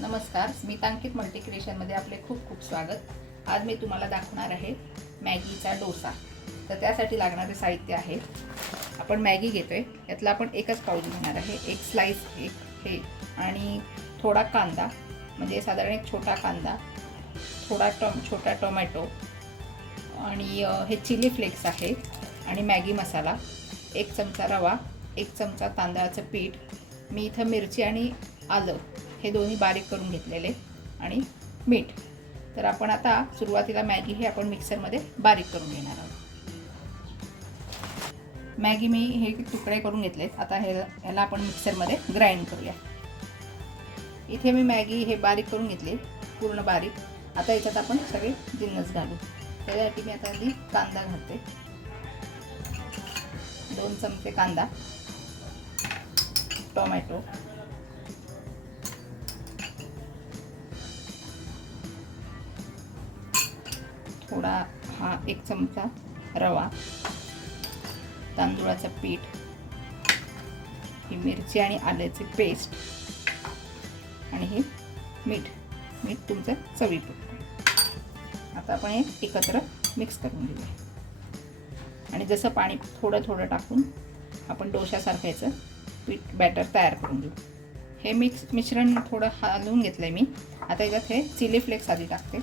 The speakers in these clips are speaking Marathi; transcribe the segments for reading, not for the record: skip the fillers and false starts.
नमस्कार, स्मितांकित मल्टी क्रिएशनमध्ये आपले खूप खूप स्वागत. आज मी तुम्हाला दाखवणार आहे मॅगीचा डोसा. तर त्यासाठी लागणारे साहित्य आहे, आपण मॅगी घेतोय, यातला आपण एकच पाऊच घेणार आहे, एक स्लाइस एक हे आणि थोडा कांदा, म्हणजे साधारण एक छोटा कांदा, छोटा टोमॅटो आणि हे चिली फ्लेक्स आहे आणि मॅगी मसाला, एक चमचा रवा, एक चमचा तांदळाचं पीठ, मी इथं मिरची आणि आलं हे दोन्ही बारीक करून घेतलेले आणि मीठ. तर आपण आता सुरुवातीला मॅगी हे आपण मिक्सरमध्ये बारीक करून घेणार आहोत. मॅगी मी हे तुकडे करून घेतलेत. आता ह्याला आपण मिक्सरमध्ये ग्राइंड करूया. इथे मी मॅगी हे बारीक करून घेतली, पूर्ण बारीक. आता याच्यात आपण सगळे जिन्नस घालू. त्यासाठी मी आता आधी कांदा घालते, 2 चमचे कांदा, टोमॅटो, थोडा हा 1 चमचा रवा, तांदूळाचं पीठ, ही मिरची आणि आल्याची पेस्ट आणि हे मीठ तुमचं चवीपुरतं. आता आपण हे एकत्र मिक्स करून घेऊया आणि जसं पाणी थोडं थोडं टाकून आपण डोशासारखं याचं पीठ बॅटर तयार करून घेऊ. हे मिश्रण थोडं हलवून घेतलं आहे मी. आता याच्यात हे चिली फ्लेक्स आधी टाकते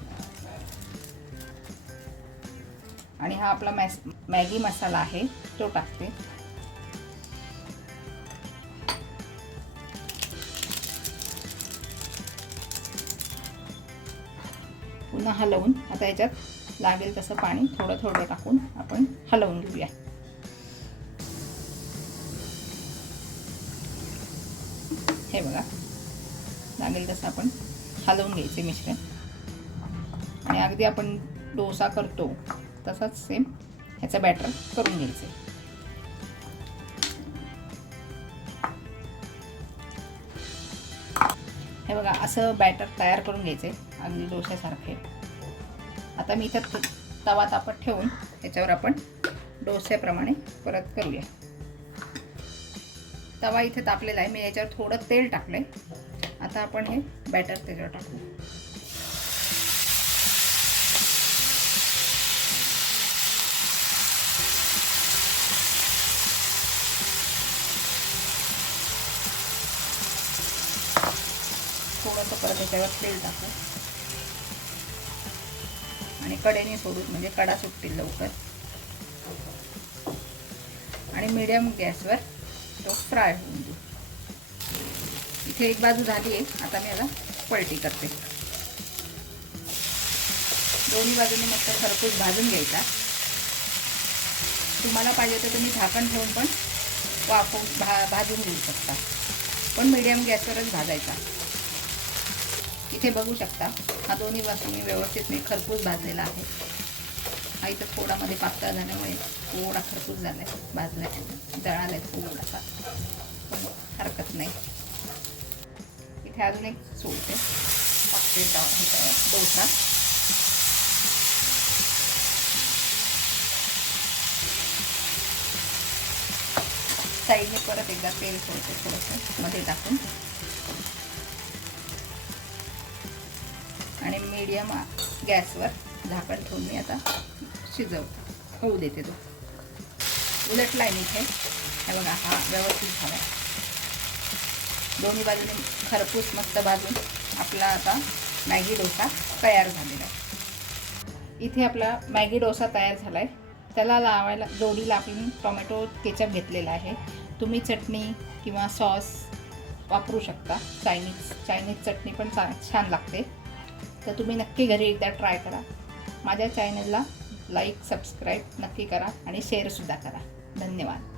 आणि हा आपला मॅगी मसाला आहे तो टाकते. पुन्हा हलवून आता याच्यात लागेल तसं पाणी थोडं थोडं टाकून आपण हलवून घेऊया. हे बघा, लागेल तसं आपण हलवून घ्यायचे मिश्रण आणि अगदी आपण डोसा करतो तसंच सेम ह्याचं बॅटर करून घ्यायचं. हे बघा, असं बॅटर तयार करून घ्यायचे अगदी डोश्यासारखे. आता मी इथं तवा तापत ठेवून ह्याच्यावर आपण डोस्याप्रमाणे परत करूया. तवा इथे तापलेला आहे, मी याच्यावर थोडं तेल टाकलंय. आता आपण हे बॅटर त्याच्यावर टाकू. थोडंसं परत याच्यावर तेल टाकू आणि कडेने सोडू, म्हणजे कडा सुटतील लवकर. आणि मीडियम गॅसवर तो फ्राय होऊन देऊ. इथे एक बाजू झाली आहे, आता मी याला पलटी करते. दोन्ही बाजूने मस्त खरपूस भाजून घ्यायचा. तुम्हाला पाहिजे तर तुम्ही झाकण ठेवून पण भाजून घेऊ शकता, पण मीडियम गॅसवरच भाजायचा. इथे बघू शकता, हा दोन्ही बाजूने व्यवस्थित मी खरपूस भाजलेला आहे. हा इथं थोडा मध्ये पातळ झाल्यामुळे थोडा खरपूस झाला आहे, भाजला आहे, जळाला आहे थोडासा, पण हरकत नाही. इथे अजून एक सोडते डोसा. साईडने परत एकदा तेल सोडते थोडंसं मध्ये टाकून आणि मीडियम गॅसवर झाकण ठेवून मी आता होऊ देते. तो उलटलाय मी इथे. हे बघा, हा व्यवस्थित झाला. दोन्ही बाजूने खरपूस मस्त भाजून आपला आता मॅगी डोसा तयार झालेला आहे. इथे आपला मॅगी डोसा तयार झाला आहे. त्याला लावायला जोडीला आपण टोमॅटो केचप घेतलेला आहे. तुम्ही चटणी किंवा सॉस वापरू शकता. चायनीज चटणी पण छान लागते. तर तुम्ही नक्की घरी एकदा ट्राय करा. माझ्या चॅनलला लाईक सबस्क्राईब नक्की करा आणि शेअरसुद्धा करा. धन्यवाद.